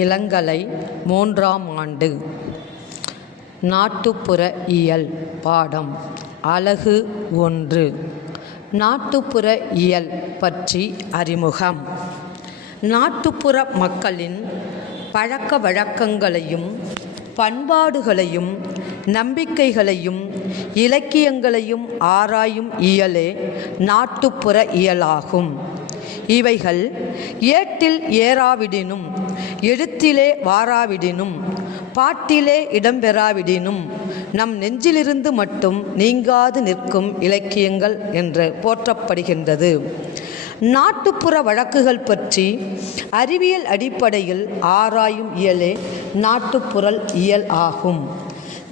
இளங்கலை 3ஆம் ஆண்டு நாட்டுப்புற இயல் பாடம் அலகு 1 நாட்டுப்புற இயல் பற்றி அறிமுகம். நாட்டுப்புற மக்களின் பழக்க வழக்கங்களையும் பண்பாடுகளையும் நம்பிக்கைகளையும் இலக்கியங்களையும் ஆராயும் இயலே நாட்டுப்புற இயலாகும். இவைகள் ஏட்டில் ஏறாவிடினும் எழுத்திலே வாராவிடினும் பாட்டிலே இடம்பெறாவிடினும் நம் நெஞ்சிலிருந்து மட்டும் நீங்காது நிற்கும் இலக்கியங்கள் என்று போற்றப்படுகின்றது. நாட்டுப்புற வழக்குகள் பற்றி அறிவியல் அடிப்படையில் ஆராயும் இயலே நாட்டுப்புறல் இயல் ஆகும்.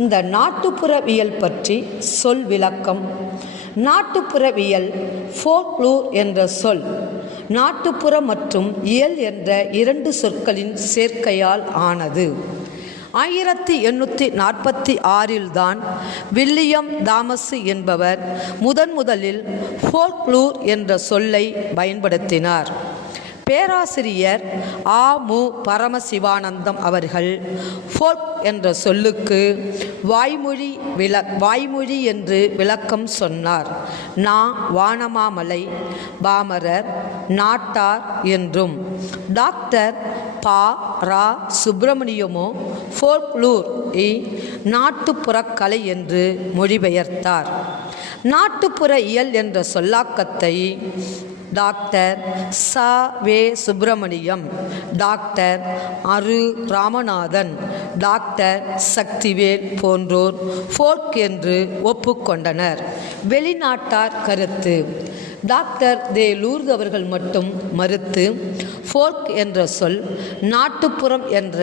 இந்த நாட்டுப்புறவியல் பற்றி சொல் விளக்கம். நாட்டுப்புறவியல் ஃபோக்லோர் என்ற சொல் நாட்டுப்புற மற்றும் இயல் என்ற 2 சொற்களின் சேர்க்கையால் ஆனது. 1846 தான் வில்லியம் தாமஸ் என்பவர் முதலில் ஃபோக்லோர் என்ற சொல்லை பயன்படுத்தினார். பேராசிரியர் மு. பரமசிவானந்தம் அவர்கள் ஃபோக் என்ற சொல்லுக்கு வாய்மொழி என்று விளக்கம் சொன்னார். வானமாமலை பாமரர் நாட்டார் என்றும் டாக்டர் ரா. சுப்பிரமணியமோ ஃபோக்லோர் நாட்டுப்புறக் கலை என்று மொழிபெயர்த்தார். நாட்டுப்புற இயல் என்ற சொல்லாக்கத்தை டாக்டர் வே. சுப்பிரமணியம், டாக்டர் அரு. ராமநாதன், டாக்டர் சக்திவேல் போன்றோர் ஃபோக் என்று ஒப்புக்கொண்டனர். வெளிநாட்டார் கருத்து. டாக்டர் லூர்து அவர்கள் மட்டும் மறுத்து ஃபோக் என்ற சொல் நாட்டுப்புறம் என்ற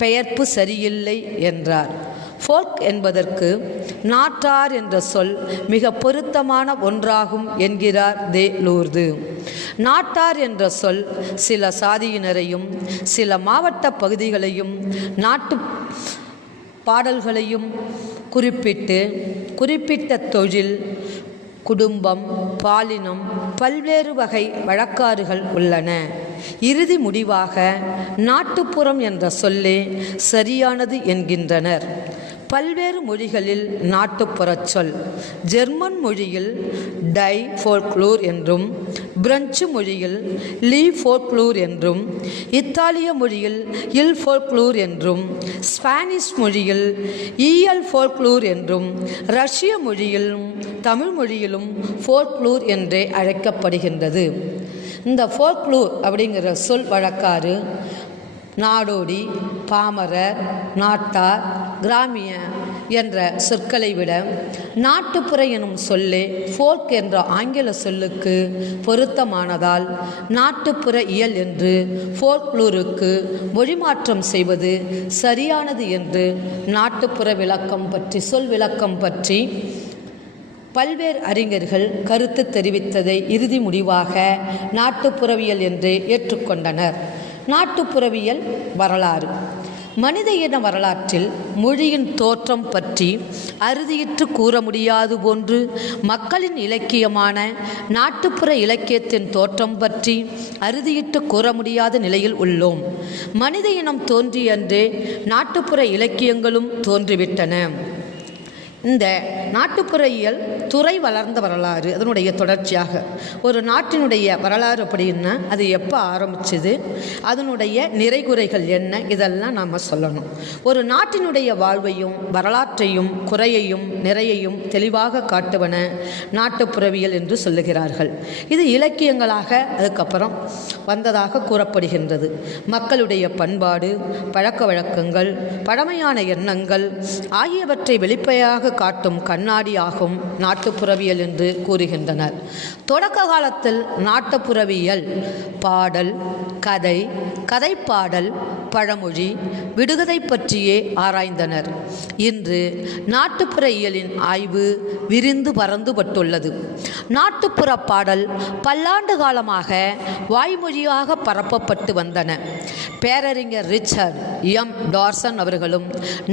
பெயர்ப்பு சரியில்லை என்றார். ஃபோக் என்பதற்கு நாட்டார் என்ற சொல் மிக பொருத்தமான ஒன்றாகும் என்கிறார் லூர்து. நாட்டார் என்ற சொல் சில சாதியினரையும் சில மாவட்ட பகுதிகளையும் நாட்டு பாடல்களையும் குறிப்பிட்ட தொழில், குடும்பம், பாலினம், பல்வேறு வகை வழக்காறுகள் உள்ளன. இறுதி முடிவாக நாட்டுப்புறம் என்ற சொல்லே சரியானது என்கின்றனர். பல்வேறு மொழிகளில் நாட்டுப்புறச் சொல் ஜெர்மன் மொழியில் டை ஃபோக்லோர் என்றும், பிரெஞ்சு மொழியில் லீ ஃபோக்லோர் என்றும், இத்தாலிய மொழியில் இல் ஃபோக்லோர் என்றும், ஸ்பானிஷ் மொழியில் இஎல் ஃபோக்லோர் என்றும், ரஷ்ய மொழியிலும் தமிழ் மொழியிலும் ஃபோக்லோர் என்றே அழைக்கப்படுகின்றது. இந்த ஃபோக்லோர் அப்படிங்கிற சொல் வழக்காறு நாடோடி, பாமரர், நாட்டார், கிராமிய என்ற சொற்களை விட நாட்டுப்புற எனும் சொல்லே ஃபோக் என்ற ஆங்கில சொல்லுக்கு பொருத்தமானதால் நாட்டுப்புற இயல் என்று ஃபோக்லோருக்கு மொழிமாற்றம் செய்வது சரியானது என்று நாட்டுப்புற சொல் விளக்கம் பற்றி பல்வேறு அறிஞர்கள் கருத்து தெரிவித்ததை இறுதி முடிவாக நாட்டுப்புறவியல் என்று ஏற்றுக்கொண்டனர். நாட்டுப்புறவியல் வரலாறு. மனித இன வரலாற்றில் மொழியின் தோற்றம் பற்றி அறுதியிட்டு கூற முடியாது போன்று மக்களின் இலக்கியமான நாட்டுப்புற இலக்கியத்தின் தோற்றம் பற்றி அறுதியிட்டு கூற முடியாத நிலையில் உள்ளோம். மனித இனம் தோன்றியன்றே நாட்டுப்புற இலக்கியங்களும் தோன்றிவிட்டன. இந்த நாட்டுப்புற இயல் துறை வளர்ந்த வரலாறு, அதனுடைய தொடர்ச்சியாக ஒரு நாட்டினுடைய வரலாறு அப்படின்னா அது எப்போ ஆரம்பிச்சது, அதனுடைய நிறைகுறைகள் என்ன, இதெல்லாம் நாம் சொல்லணும். ஒரு நாட்டினுடைய வாழ்வையும் வரலாற்றையும் குறையையும் நிறையையும் தெளிவாக காட்டுவன நாட்டுப்புறவியல் என்று சொல்லுகிறார்கள். இது இலக்கியங்களாக அதுக்கப்புறம் வந்ததாக கூறப்படுகின்றது. மக்களுடைய பண்பாடு, பழக்க வழக்கங்கள், பழமையான எண்ணங்கள் ஆகியவற்றை வெளிப்படையாக காட்டும் கண்ணாடி ஆகும் நாட்டுப்புறவியல் என்று கூறுகின்றனர். தொடக்க காலத்தில் நாட்டுப்புறவியல் பாடல், கதை, கதைப்பாடல், பழமொழி, விடுகதை பற்றியே ஆராய்ந்தனர். இன்று நாட்டுப்புற இயலின் ஆய்வு விரிந்து பறந்துபட்டுள்ளது. நாட்டுப்புற பாடல் பல்லாண்டு காலமாக வாய்மொழியாக பரப்பப்பட்டு வந்தன. பேரறிஞர் ரிச்சர்ட் டார்சன் அவர்களும்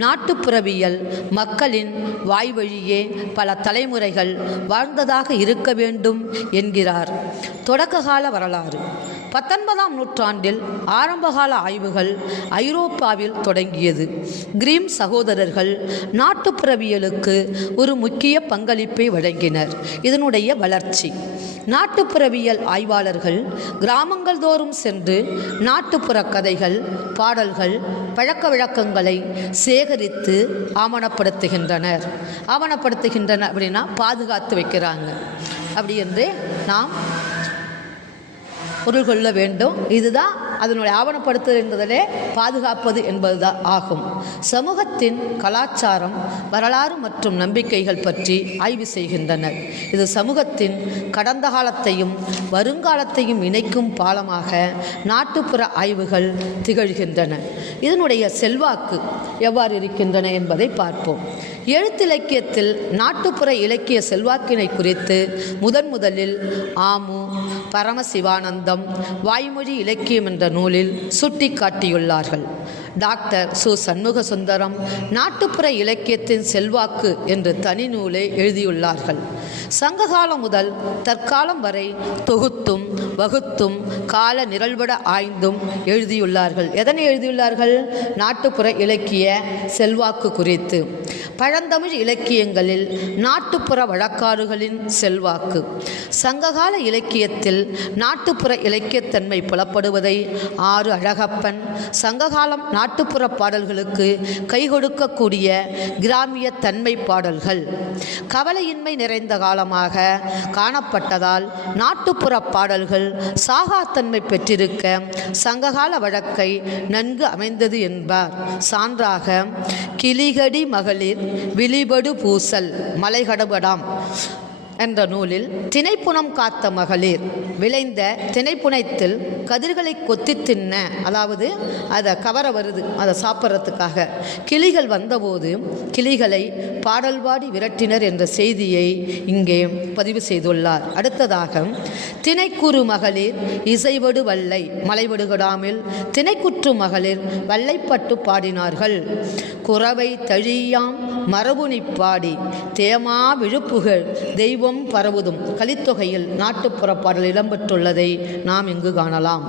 நாட்டுப்புறவியல் மக்களின் வாய்வழியே பல தலைமுறைகள் வாழ்ந்ததாக இருக்க வேண்டும் என்கிறார். தொடக்ககால வரலாறு. 19ஆம் நூற்றாண்டில் ஆரம்பகால ஆய்வுகள் ஐரோப்பாவில் தொடங்கியது. கிரீம் சகோதரர்கள் நாட்டுப்புறவியலுக்கு ஒரு முக்கிய பங்களிப்பை வழங்கினர். இதனுடைய வளர்ச்சி நாட்டுப்புறவியல் ஆய்வாளர்கள் கிராமங்கள் தோறும் சென்று நாட்டுப்புற கதைகள், பாடல்கள், பழக்க வழக்கங்களை சேகரித்து ஆவணப்படுத்துகின்றனர் அப்படின்னா பாதுகாத்து வைக்கிறாங்க அப்படி என்று நாம் பொருள் கொள்ள வேண்டும். இதுதான் அதனுடைய ஆவணப்படுத்துதல் என்பதிலே பாதுகாப்பது என்பதுதான் ஆகும். சமூகத்தின் கலாச்சாரம், வரலாறு மற்றும் நம்பிக்கைகள் பற்றி ஆய்வு செய்கின்றனர். இது சமூகத்தின் கடந்த காலத்தையும் வருங்காலத்தையும் இணைக்கும் பாலமாக நாட்டுப்புற ஆய்வுகள் திகழ்கின்றன. இதனுடைய செல்வாக்கு எவ்வாறு இருக்கின்றன என்பதை பார்ப்போம். எழுத்திலக்கியத்தில் நாட்டுப்புற இலக்கிய செல்வாக்கினை குறித்து முதலில் ஆமு பரமசிவானந்தம் வாய்மொழி இலக்கியம் என்ற நூலில் சுட்டிக்காட்டியுள்ளார்கள். டாக்டர் சு சண்முக சுந்தரம் நாட்டுப்புற இலக்கியத்தின் செல்வாக்கு என்று தனி நூலை எழுதியுள்ளார்கள். சங்ககாலம் முதல் தற்காலம் வரை தொகுத்தும் வகுத்தும் கால நிரல்பட ஆய்ந்தும் எழுதியுள்ளார்கள். எதனை எழுதியுள்ளார்கள்? நாட்டுப்புற இலக்கிய செல்வாக்கு குறித்து. பழந்தமிழ் இலக்கியங்களில் நாட்டுப்புற வழக்காறுகளின் செல்வாக்கு. சங்ககால இலக்கியத்தில் நாட்டுப்புற இலக்கியத்தன்மை புலப்படுவதை ஆறு அழகப்பன் சங்ககாலம் நாட்டுப்புற பாடல்களுக்கு கை கொடுக்கக்கூடிய கிராமிய தன்மை பாடல்கள் கவலையின்மை நிறைந்த காலமாக காணப்பட்டதால் நாட்டுப்புற பாடல்கள் சாகாத்தன்மை பெற்றிருக்க சங்ககால வழக்கை நன்கு அமைந்தது என்பார். சான்றாக கிளிகடி மகளிர் விழிபடு பூசல் மலைகடபடாம் என்ற நூலில் திணைப்புணம் காத்த மகளிர் விளைந்த திணைப்புணத்தில் கதிர்களை கொத்தி தின்ன, அதாவது அதை கவர வருது, அதை சாப்பிட்றதுக்காக கிளிகள் வந்தபோது கிளிகளை பாடல் பாடி விரட்டினர் என்ற செய்தியை இங்கே பதிவு செய்துள்ளார். அடுத்ததாக திணைக்குறு மகளிர் இசைவடு வல்லை மலைவடுகடாமில் திணைக்குற்று மகளிர் வல்லைப்பட்டு பாடினார்கள். குறவை தழியாம் மரபுனி பாடி தேமா விழுப்புகள் தெய்வம் பரவுதும் கலித்தொகையில் நாட்டுப்புற பாடல் இடம்பெற்றுள்ளதை நாம் இங்கு காணலாம்.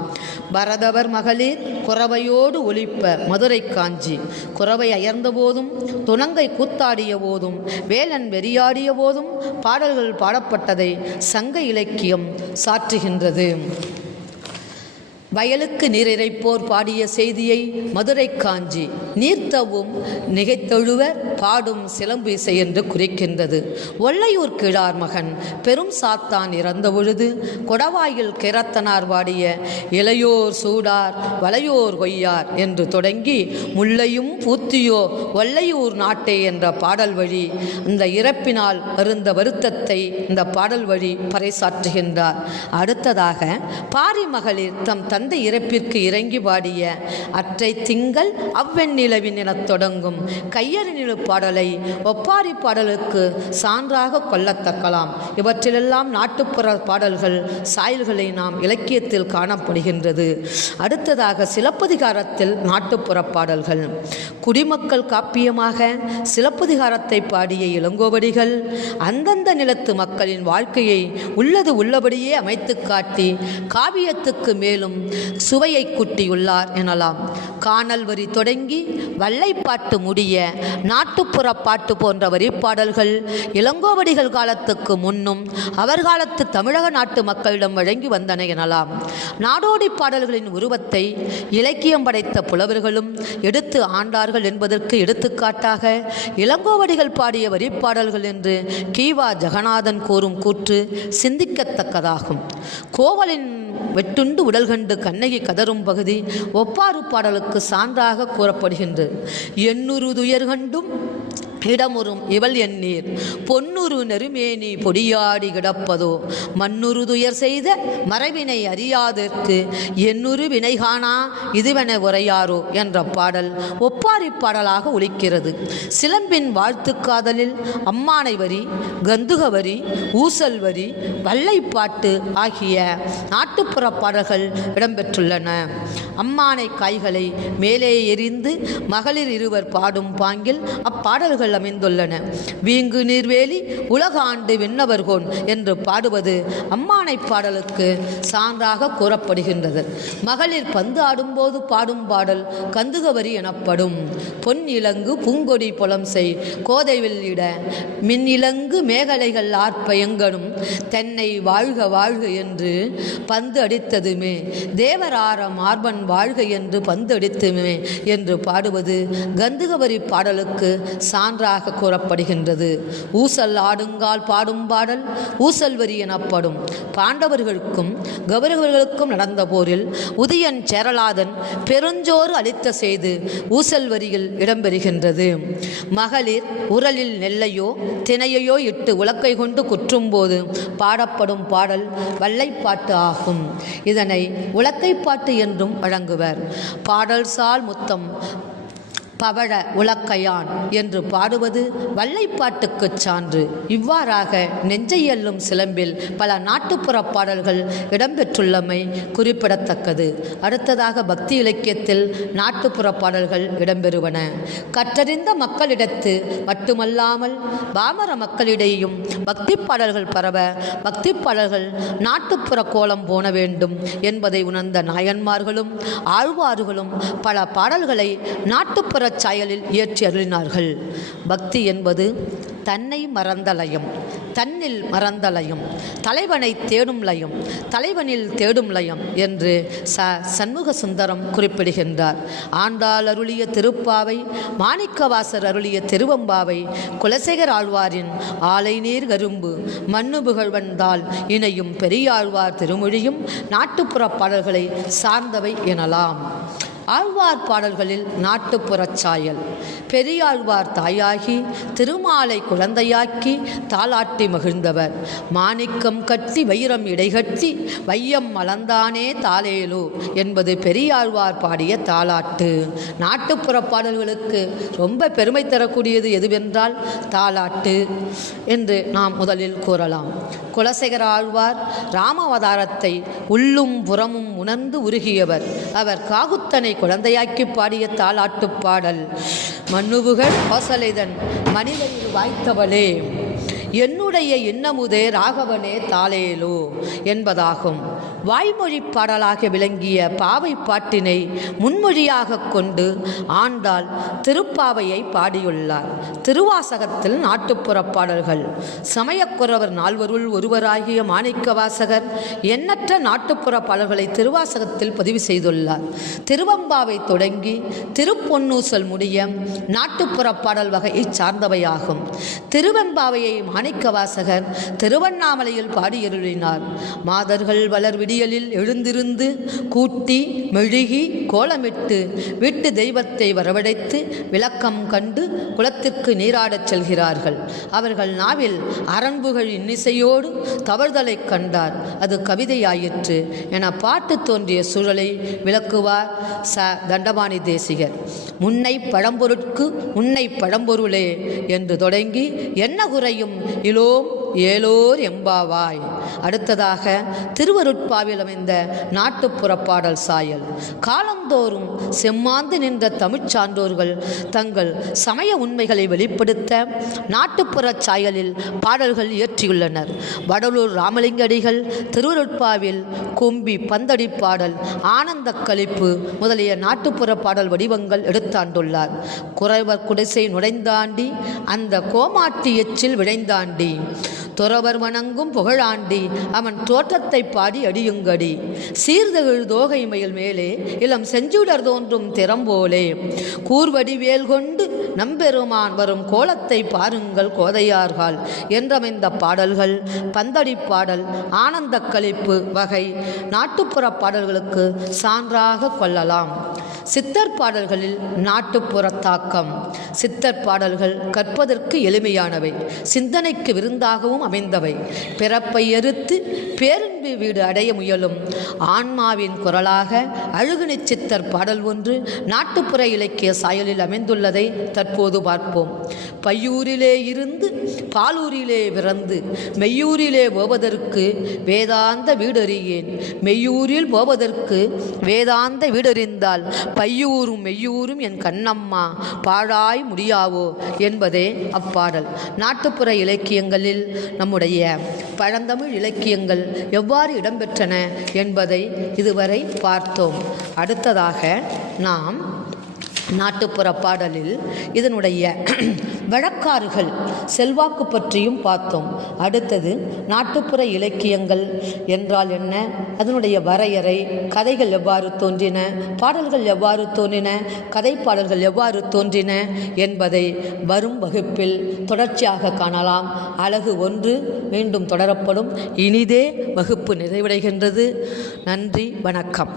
பரதவர் மகளிர் குறவையோடு ஒலிப்ப மதுரை காஞ்சி குறவை அயர்ந்த போதும் துணங்கை கூத்தாடிய போதும் வேலன் வெறியாடிய போதும் பாடல்கள் பாடப்பட்டதை சங்க இலக்கியம் சாற்றுகின்றது. வயலுக்கு நீர் இறைப்போர் பாடிய செய்தியை மதுரை காஞ்சி நீர்த்தவும் நிகைத்தொழுவர் பாடும் சிலம்பு இசை என்று குறிக்கின்றது. ஒல்லையூர் கிழார் மகன் பெரும் சாத்தான் இறந்த பொழுது கொடவாயில் கிரத்தனார் பாடிய இளையோர் சூடார் வளையோர் கொய்யார் என்று தொடங்கி முல்லையும் பூத்தியோ ஒல்லையூர் நாட்டே என்ற பாடல் வழி இந்த இறப்பினால் வருந்த வருத்தத்தை இந்த பாடல் வழி பறைசாற்றுகின்றார். அடுத்ததாக பாரி மகளிர் தம் தந்தை இறப்பிற்கு இறங்கி பாடிய அற்றை திங்கள் அவ்வெண்ணிலவின் எனத் தொடங்கும் கையறிநிழு பாடலை ஒப்பாரி பாடலுக்கு சான்றாக கொள்ளத்தக்கலாம். இவற்றிலெல்லாம் நாட்டுப்புற பாடல்கள் சாயல்களை நாம் இலக்கியத்தில் காணப்படுகின்றது. அடுத்ததாக சிலப்பதிகாரத்தில் நாட்டுப்புற பாடல்கள். குடிமக்கள் காப்பியமாக சிலப்பதிகாரத்தை பாடிய இளங்கோவடிகள் அந்தந்த நிலத்து மக்களின் வாழ்க்கையை உள்ளபடியே அமைத்து காட்டி காவியத்துக்கு மேலும் சுவையை கூட்டியுள்ளார் எனலாம். காணல் வரி தொடங்கி வல்லைப்பாட்டு முடிய நாட்டுப்புற பாட்டு போன்ற வரிப்பாடல்கள் இளங்கோவடிகள் காலத்துக்கு முன்னும் அவர் காலத்து தமிழக நாட்டு மக்களிடம் வழங்கி வந்தன எனலாம். நாடோடி பாடல்களின் உருவத்தை இலக்கியம் படைத்த புலவர்களும் எடுத்து ஆண்டார்கள் என்பதற்கு எடுத்துக்காட்டாக இளங்கோவடிகள் பாடிய வரிப்பாடல்கள் என்று கீவா ஜெகநாதன் கூறும் கூற்று சிந்திக்கத்தக்கதாகும். கோவலின் வெட்டுண்டு உடல் கண்டு கண்ணகி கதரும் பகுதி ஒப்பாறு பாடலுக்கு சான்றாக கூறப்படுகின்றது. எண்ணுரு துயர் கண்டும் இடமுறும் இவள் எண்ணீர் பொன்னுரு நெருமேனி பொடியாடி கிடப்பதோ மண்ணுரு துயர் செய்த மறைவினை அறியாதற்கு எண்ணுரு வினை காணா இதுவென உரையாரோ என்ற பாடல் ஒப்பாரி பாடலாக ஒலிக்கிறது. சிலம்பின் வாழ்த்துக்காதலில் அம்மானை வரி, கந்துக வரி, ஊசல் வரி, வல்லைப்பாட்டு ஆகிய நாட்டுப்புற நாட்டுப்புற பாடல்கள் இடம்பெற்றுள்ளன. அம்மானை காய்களை மேலே எறிந்து மகளிர் இருவர் பாடும் பாங்கில் அப்பாடல்கள் அமைந்துள்ளன. வீங்கு நீர்வேலி உலக ஆண்டு விண்ணவர்கோன் என்று பாடுவது அம்மானை பாடலுக்கு சான்றாக கூறப்படுகின்றது. மகளிர் பந்து ஆடும்போது பாடும் பாடல் கந்துகவரி எனப்படும். பொன் இலங்கு பூங்கொடி புலம் செய் கோதைவில்லிட மின்னிலங்கு மேகலைகள் ஆர்ப்ப எங்கனும் தென்னை வாழ்க வாழ்க என்று பந்து அடித்ததுமே தேவரார மார்பன் வாழ்க என்று பந்து அடித்துமே என்று பாடுவது கந்துகவரி பாடலுக்கு சான்றாக கூறப்படுகின்றது. ஊசல் ஆடுங்கால் பாடும் பாடல் ஊசல்வரி எனப்படும். பாண்டவர்களுக்கும் கௌரவர்களுக்கும் நடந்த போரில் உதியன் சேரலாதன் பெருஞ்சோறு அளித்த செய்து ஊசல்வரியில் இடம்பெறுகின்றது. மகளிர் உரலில் நெல்லையோ தினையையோ இட்டு உலக்கை கொண்டு குற்றும்போது பாடப்படும் பாடல் வல்லைப்பாட்டு ஆகும். இதனை உலக்கைப்பாட்டு என்றும் வழங்குவர். பாடல் சால் முத்தம் பவழ உலக்கையான் என்று பாடுவது வல்லைப்பாட்டுக்கு சான்று. இவ்வாறாக நெஞ்சையல்லும் சிலம்பில் பல நாட்டுப்புற பாடல்கள் இடம்பெற்றுள்ளமை குறிப்பிடத்தக்கது. அடுத்ததாக பக்தி இலக்கியத்தில் நாட்டுப்புற பாடல்கள் இடம்பெறுவன. கற்றறிந்த மக்களிடத்து மட்டுமல்லாமல் பாமர மக்களிடையும் பக்தி பாடல்கள் பரவ பக்தி பாடல்கள் நாட்டுப்புற கோலம் போன வேண்டும் என்பதை உணர்ந்த நாயன்மார்களும் ஆழ்வார்களும் பல பாடல்களை நாட்டுப்புற சாயலில் இயற்றி அருளினார்கள். பக்தி என்பது தன்னை மறந்தலயம், தன்னில் மறந்தலயம், தலைவனை தேடும் லயம், தலைவனில் தேடும் லயம் என்று சண்முக சுந்தரம் குறிப்பிடுகின்றார். ஆண்டாள் அருளிய திருப்பாவை, மாணிக்கவாசர் அருளிய திருவம்பாவை, குலசேகர் ஆழ்வாரின் ஆலை நீர் கரும்பு மண்ணு புகழ்வந்தால் இணையும் பெரியாழ்வார் திருமொழியும் நாட்டுப்புற பாடல்களை சார்ந்தவை எனலாம். ஆழ்வார் பாடல்களில் நாட்டுப்புறச் சாயல். பெரியாழ்வார் தாயாகி திருமாலை குழந்தையாக்கி தாலாட்டி மகிழ்ந்தவர். மாணிக்கம் கட்டி வைரம் இடைகட்டி வையம் மலர்ந்தானே தாலேலோ என்பது பெரியாழ்வார் பாடிய தாலாட்டு. நாட்டுப்புற பாடல்களுக்கு ரொம்ப பெருமை தரக்கூடியது எதுவென்றால் தாலாட்டு என்று நாம் முதலில் கூறலாம். குலசேகர ஆழ்வார் ராமாவதாரத்தை உள்ளும் புறமும் உணர்ந்து உருகியவர். அவர் காகுத்தனை குழந்தையாக்கி பாடிய தாலாட்டு பாடல் மன்னுபுகள் கோசலைதன் மனிதனில் வாய்த்தவளே என்னுடைய இன்னமுதே ராகவனே தாலேலோ என்பதாகும். வாய்மொழி பாடலாக விளங்கிய பாவை பாட்டினை முன்மொழியாக கொண்டு ஆண்டாள் திருப்பாவையை பாடியுள்ளார். திருவாசகத்தில் நாட்டுப்புற பாடல்கள். சமயக்குறவர் நால்வருள் ஒருவராகிய மாணிக்கவாசகர் எண்ணற்ற நாட்டுப்புற பாடல்களை திருவாசகத்தில் பதிவு செய்துள்ளார். திருவம்பாவை தொடங்கி திருப்பொன்னூசல் முடிய நாட்டுப்புற பாடல் வகையை சார்ந்தவையாகும். திருவெம்பாவையை மாணிக்கவாசகர் திருவண்ணாமலையில் பாடியருளினார். மாதர்கள் வளர் விடியலில் எழுந்திருந்து கூட்டி மெழுகி கோலமிட்டு வீட்டு தெய்வத்தை வரவழைத்து விளக்கம் கண்டு குளத்திற்கு நீராடச் செல்கிறார்கள். அவர்கள் நாவில் அரண்புகள் இன்னிசையோடு தவழ்தலை கண்டார். அது கவிதையாயிற்று என பாட்டு தோன்றிய சூழலை விளக்குவார் தண்டபாணி தேசிகர். முன்னை பழம்பொருட்கு உன்னை பழம்பொருளே என்று தொடங்கி என்ன குறையும் இலோம் ஏலோர் எம்பாவாய். அடுத்ததாக திருவருட்பாவில் அமைந்த நாட்டுப்புற பாடல் சாயல். காலந்தோறும் செம்மாந்து நின்ற தமிழ்ச் சான்றோர்கள் தங்கள் சமய உண்மைகளை வெளிப்படுத்த நாட்டுப்புற சாயலில் பாடல்கள் இயற்றியுள்ளனர். வடலூர் ராமலிங்கடிகள் திருவருட்பாவில் கும்பி பந்தடி பாடல், ஆனந்த களிப்பு முதலிய நாட்டுப்புற பாடல் வடிவங்கள் எடுத்தாண்டுள்ளார். குறைவர் குடிசை நுழைந்தாண்டி அந்த கோமாட்டி எச்சில் விழைந்தாண்டி துறவர் வணங்கும் புகழாண்டி அவன் தோற்றத்தை பாடி அடியுங்கடி சீர்தகிழ் தோகை மயில் மேலே இளம் செஞ்சுடர் தோன்றும் திறம்போலே கூர்வடிவேல் கொண்டு நம்பெருமான் வரும் கோலத்தை பாருங்கள் கோதையார்கள் என்றமைந்த பாடல்கள் பந்தடி பாடல், ஆனந்த களிப்பு வகை நாட்டுப்புற பாடல்களுக்கு சான்றாக கொள்ளலாம். சித்தர் பாடல்களில் நாட்டுப்புற தாக்கம். சித்தர் பாடல்கள் கற்பதற்கு எளிமையானவை, சிந்தனைக்கு விருந்தாகவும் அமைந்தவை. பிறப்பை எறுத்து பேரன்பு வீடு அடைய முயலும் ஆன்மாவின் குரலாக அழுகுனி சித்தர் பாடல் ஒன்று நாட்டுப்புற இலக்கிய சாயலில் அமைந்துள்ளதை தற்போது பார்ப்போம். பையூரிலே இருந்து பாலூரிலே பிறந்து மெய்யூரிலே போவதற்கு வேதாந்த வீடறியேன். மெய்யூரில் போவதற்கு வேதாந்த வீடறிந்தால் பையூரும் மெய்யூரும் என் கண்ணம்மா பாழாய் முடியாவோ என்பதே அப்பாடல். நாட்டுப்புற இலக்கியங்களில் நம்முடைய பழந்தமிழ் இலக்கியங்கள் எவ்வாறு இடம்பெற்றன என்பதை இதுவரை பார்த்தோம். அடுத்ததாக நாம் நாட்டுப்புற பாடலில் இதனுடைய வழக்காறுகள் செல்வாக்கு பற்றியும் பார்த்தோம். அடுத்தது நாட்டுப்புற இலக்கியங்கள் என்றால் என்ன, அதனுடைய வரையறை, கதைகள் எவ்வாறு தோன்றின, பாடல்கள் எவ்வாறு தோன்றின, கதை பாடல்கள் எவ்வாறு தோன்றின என்பதை வரும் வகுப்பில் தொடர்ச்சியாக காணலாம். அலகு 1 மீண்டும் தொடரப்படும். இனிதே வகுப்பு நிறைவடைகின்றது. நன்றி, வணக்கம்.